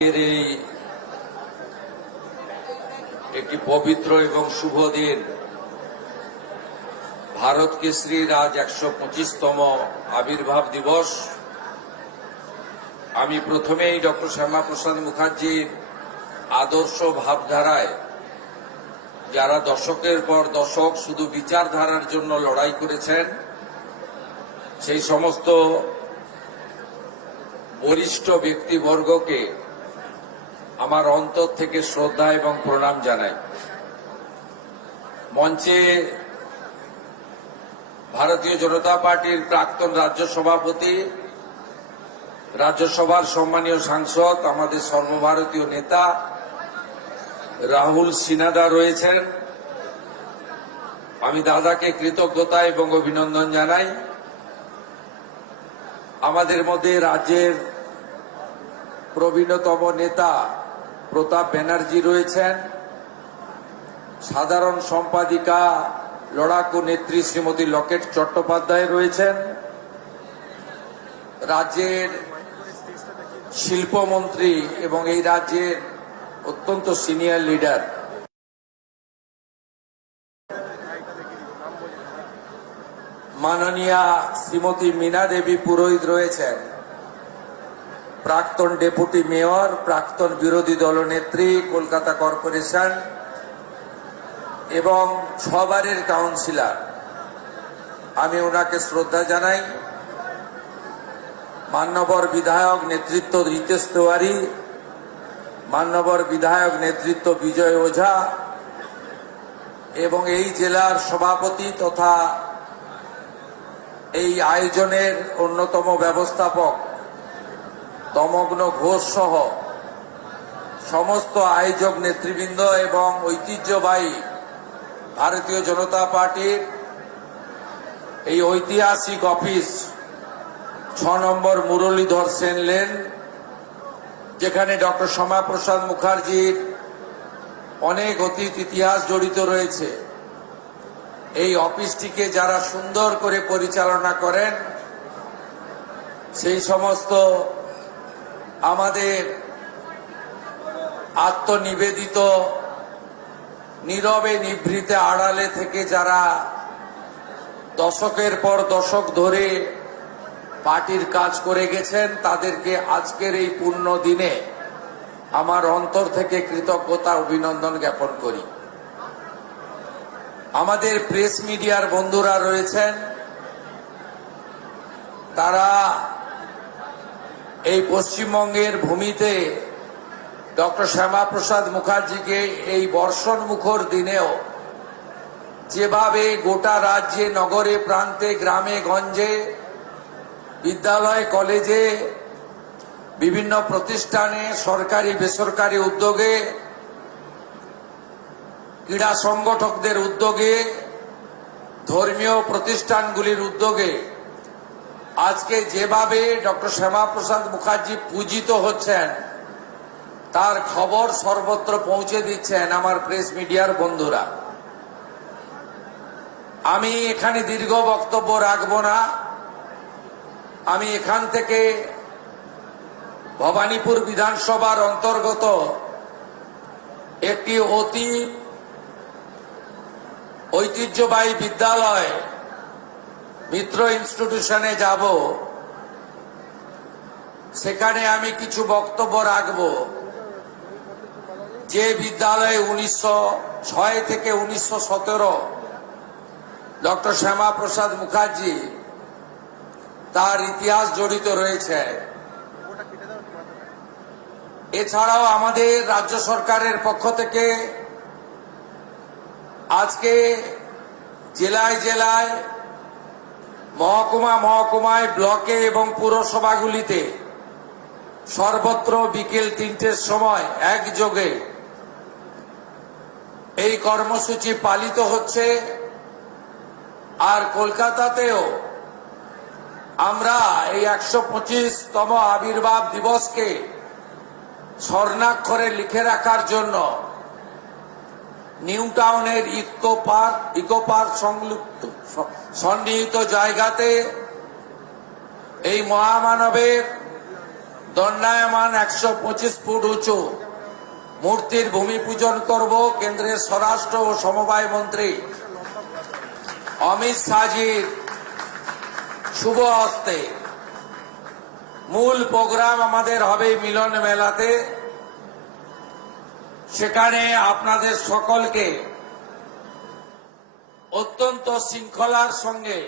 এই একটি পবিত্র এবং শুভ দিন, ভারত কেশরীর আজ ১২৫তম আবির্ভাব দিবস। আমি প্রথমেই ডক্টর শ্যামাপ্রসাদ মুখার্জির আদর্শ ভাবধারায় যারা দশকের পর দশক শুধু বিচারধারার জন্য লড়াই করেছেন, সেই সমস্ত বরিষ্ঠ ব্যক্তিবর্গকে আমার অন্তর থেকে শ্রদ্ধা এবং প্রণাম জানাই। মঞ্চে ভারতীয় জনতা পার্টির প্রাক্তন রাজ্য সভাপতি, রাজ্যসভার সম্মানীয় সাংসদ, আমাদের সর্বভারতীয় নেতা রাহুল সিনহা রয়েছেন। আমি দাদাকে কৃতজ্ঞতা এবং অভিনন্দন জানাই। আমাদের মধ্যে রাজ্যের প্রবীণতম নেতা প্রতাপ ব্যানার্জি রয়েছেন, সাধারণ সম্পাদিকা লড়াকু নেত্রী শ্রীমতী লকেট চট্টোপাধ্যায় রয়েছেন, রাজ্যের শিল্পমন্ত্রী এবং এই রাজ্যের অত্যন্ত সিনিয়র লিডার মাননীয়া শ্রীমতী মীনা দেবী পুরোহিত রয়েছেন, প্রাক্তন ডেপুটি মেয়র, প্রাক্তন বিরোধী দলনেত্রী কলকাতা কর্পোরেশন এবং 6 বারের কাউন্সিলর। আমি ওনাকে শ্রদ্ধা জানাই। মান্যবর বিধায়ক নেতৃত্ব রিতেশ তিওয়ারি, মান্যবর বিধায়ক নেতৃত্ব বিজয় ওঝা এবং এই জেলার সভাপতি তথা এই আয়োজনের অন্যতম ব্যবস্থাপক তমগ্ন ঘোষ সহ সমস্ত আয়োজক নেতৃবৃন্দ এবং ঐতিহ্যবাহী ভারতীয় জনতা পার্টির এই ঐতিহাসিক অফিস 6 নম্বর মুরলীধর সেন লেন, যেখানে ডক্টর শ্যামাপ্রসাদ মুখার্জির অনেক অতীত ইতিহাস জড়িত রয়েছে। এই অফিসটিকে যারা সুন্দর করে পরিচালনা করেন, সেই সমস্ত আমাদের আত্মনিবেদিত নীরবে নিভৃতে আড়ালে থেকে যারা দশকের পর দশক ধরে পার্টির কাজ করে গেছেন, তাদেরকে আজকের এই পূর্ণ দিনে আমার অন্তর থেকে কৃতজ্ঞতা অভিনন্দন জ্ঞাপন করি। আমাদের প্রেস মিডিয়ার বন্ধুরা রয়েছেন, তারা এই পশ্চিমবঙ্গের ভূমিতে ডক্টর শ্যামাপ্রসাদ মুখার্জিকে এই বর্ষণ মুখর দিনেও যেভাবে গোটা রাজ্যে, নগরে, প্রান্তে, গ্রামে গঞ্জে, বিদ্যালয়, কলেজে, বিভিন্ন প্রতিষ্ঠানে, সরকারি বেসরকারি উদ্যোগে, ক্রীড়া সংগঠকদের উদ্যোগে, ধর্মীয় প্রতিষ্ঠানগুলির উদ্যোগে আজকে যেভাবে ডক্টর শ্যামাপ্রসাদ মুখার্জি পূজিত হচ্ছেন, তার খবর সর্বত্র পৌঁছে দিচ্ছেন আমার প্রেস মিডিয়ার বন্ধুরা। আমি এখানে দীর্ঘ বক্তব্য রাখব না। আমি এখান থেকে ভবানীপুর বিধানসভার অন্তর্গত একটি অতি ঐতিহ্যবাহী বিদ্যালয় মিত্র ইনস্টিটিউশনে যাব। সেখানে আমি কিছু বক্তব্য রাখব। যে বিদ্যালয়ে 1906 থেকে 1917 ডক্টর শ্যামাপ্রসাদ মুখার্জি তার ইতিহাস জড়িত রয়েছে। এছাড়াও আমাদের রাজ্য সরকারের পক্ষ থেকে আজকে জেলায় জেলায়, মহকুমায়, ব্লকে এবং পুরসভাগুলিতে সর্বত্র বিকেল 3টের সময় একযোগে এই কর্মসূচি পালিত হচ্ছে। আর কলকাতাতেও আমরা এই ১২৫তম আবির্ভাব দিবসকে স্বর্ণাক্ষরে লিখে রাখার জন্য নিউ টাউনের ইকো পার্ক সন্নিহিত জায়গাতে এই মহামানবের দণ্ডায়মান 125 ফুট উঁচু মূর্তির ভূমি পূজন করব কেন্দ্রের স্বরাষ্ট্র ও সমবায় মন্ত্রী অমিত শাহজির শুভ হস্তে। মূল প্রোগ্রাম আমাদের হবে মিলন মেলাতে। সেখানে আপনাদের সকলকে অত্যন্ত শৃঙ্খলার সঙ্গে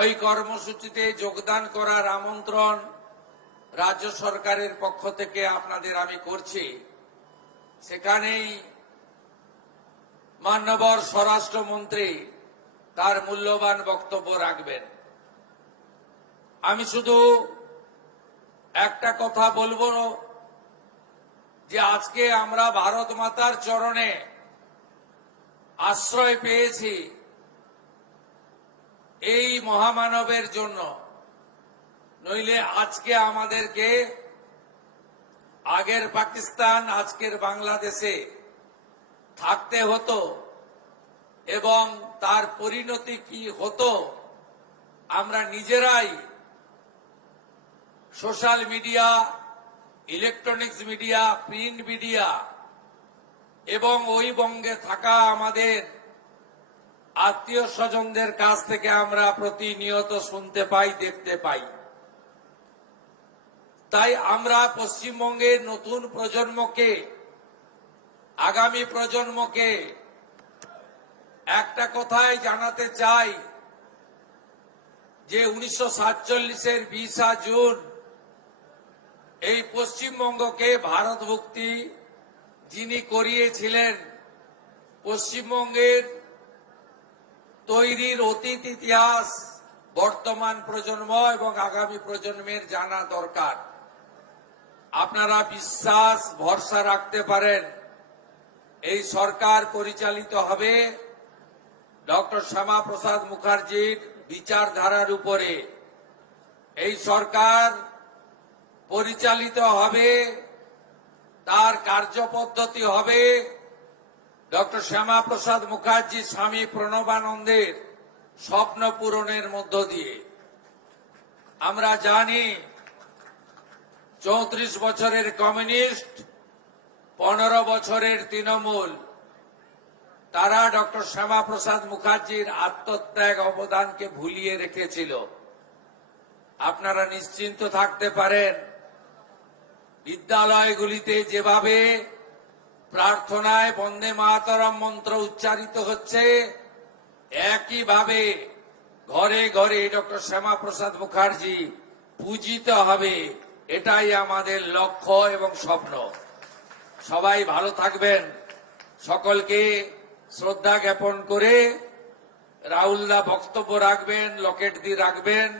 ওই কর্মসূচিতে যোগদান করার আমন্ত্রণ রাজ্য সরকারের পক্ষ থেকে আপনাদের আমি করছি। সেখানেই মাননীয় স্বরাষ্ট্রমন্ত্রী তার মূল্যবান বক্তব্য রাখবেন। আমি শুধু একটা কথা বলবো যে আজকে আমরা ভারত মাতার চরণে আশ্রয় পেয়েছি এই মহামানবের জন্য, নইলে আজকে আমাদেরকে আগের পাকিস্তান আজকের বাংলাদেশে থাকতে হতো এবং তার পরিণতি কি হতো আমরা নিজেরাই social media, electronics media, print media এবং ওই বঙ্গে থাকা আমাদের আত্মীয় স্বজনদের কাছ থেকে আমরা প্রতিনিয়ত শুনতে পাই, দেখতে পাই। তাই আমরা পশ্চিমবঙ্গের নতুন প্রজন্মকে, আগামী প্রজন্মকে একটা কথাই জানাতে চাই যে 1947-এর 20 জুন এই পশ্চিমবঙ্গকে ভারতভুক্তি যিনি করিয়েছিলেন, পশ্চিমবঙ্গের তৈরির অতীত ইতিহাস বর্তমান প্রজন্ম এবং আগামী প্রজন্মের জানা দরকার। আপনারা বিশ্বাস ভরসা রাখতে পারেন এই সরকার পরিচালিত হবে ডক্টর শ্যামাপ্রসাদ মুখার্জির বিচারধারার উপরে। এই সরকার পরিচালিত হবে, তার কার্যপদ্ধতি হবে ডক্টর শ্যামাপ্রসাদ মুখার্জি স্বামী প্রণবানন্দের স্বপ্ন পূরণের মধ্য দিয়ে। আমরা জানি 34 বছরের কমিউনিস্ট, 15 বছরের তৃণমূল, তারা ডক্টর শ্যামাপ্রসাদ মুখার্জির আত্মত্যাগ অবদানকে ভুলিয়ে রেখেছিল। আপনারা নিশ্চিন্ত থাকতে পারেন, বিদ্যালয়গুলিতে যেভাবে প্রার্থনায় বন্দে মাতরম মন্ত্র উচ্চারিত হচ্ছে, একইভাবে ঘরে ঘরে ডক্টর শ্যামাপ্রসাদ মুখার্জি পূজিত হবে। এটাই আমাদের লক্ষ্য এবং স্বপ্ন। সবাই ভালো থাকবেন। সকলকে শ্রদ্ধা জ্ঞাপন করে রাহুলদা বক্তব্য রাখবেন, লকেটদি রাখবেন,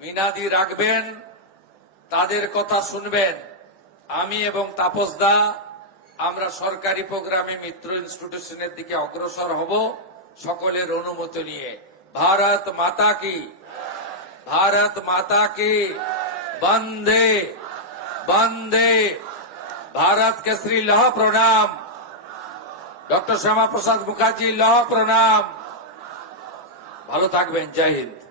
মিনাদি রাখবেন, তাদের কথা শুনবেন। আমি এবং তাপসদা আমরা সরকারি প্রোগ্রামে মিত্র ইনস্টিটিউশনের দিকে অগ্রসর হব সকলের অনুমতি নিয়ে। ভারত মাতা কি, ভারত মাতা কি, বন্দে বন্দে भारत केसरी लौह प्रणाम, डॉक्टर श्यामा प्रसाद मुखार्जी लौह प्रणाम। ভালো থাকবেন। জয় হিন্দ।